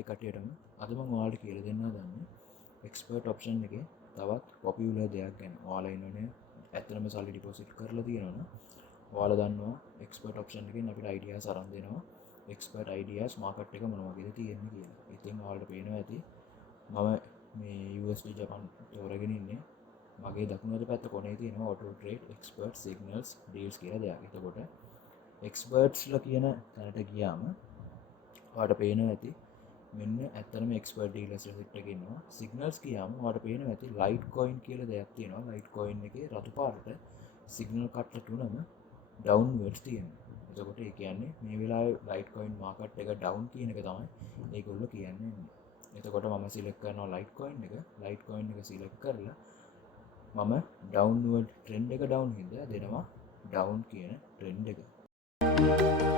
හයි කටියටම අද මම ඔයාලට කියලා දෙන්න හදන්නේ එක්ස්පර්ට් ඔප්ෂන් එකේ තවත් පොපියුලර් දෙයක් ගැන. ඔයාලා ඉන්නෝනේ ඇත්තටම සල්ලි ඩිපොසිට් කරලා තියෙනවනේ. ඔයාලා දන්නවා එක්ස්පර්ට් ඔප්ෂන් එකෙන් අපිට අයිඩියාස් අරන් දෙනවා. එක්ස්පර්ට් අයිඩියාස් මාකට් එක මොන වගේද තියෙන්නේ කියලා. ඉතින් ඔයාලට පේනවා ඇති මම මේ USD ජපන් තෝරගෙන ඉන්නේ. මගේ දකුණු පැත්ත කොනේ තියෙනවා auto trade expert signals deals කියලා දෙයක්. එතකොට එක්ස්පර්ට්ස්ලා කියන තැනට ගියාම ඔයාලට පේනවා ඇති මෙන්න ඇත්තටම එක්ස්පර්ට් ඩීලර්ස් ලිස්ට් එකේ ඉන්නවා. සිග්නල්ස් කියාම ඔයාලට පේනවා ඇති ලයිට් කොයින් කියලා දෙයක් තියෙනවා. ලයිට් කොයින් එකේ රතු පාටට සිග්නල් කට්ට තුනම ඩවුන්වර්ඩ්ස් තියෙනවා. එතකොට ඒ කියන්නේ මේ වෙලාවේ ලයිට් කොයින් මාකට් එක ඩවුන් කියන එක තමයි ඒගොල්ලෝ කියන්නේ. එතකොට මම සිලෙක්ට් කරනවා ලයිට් කොයින් එක. ලයිට් කොයින් එක සිලෙක්ට් කරලා මම ඩවුන්වර්ඩ් ට්‍රෙන්ඩ් එක ඩවුන් හින්දා දෙනවා ඩවුන් කියන ට්‍රෙන්ඩ් එක.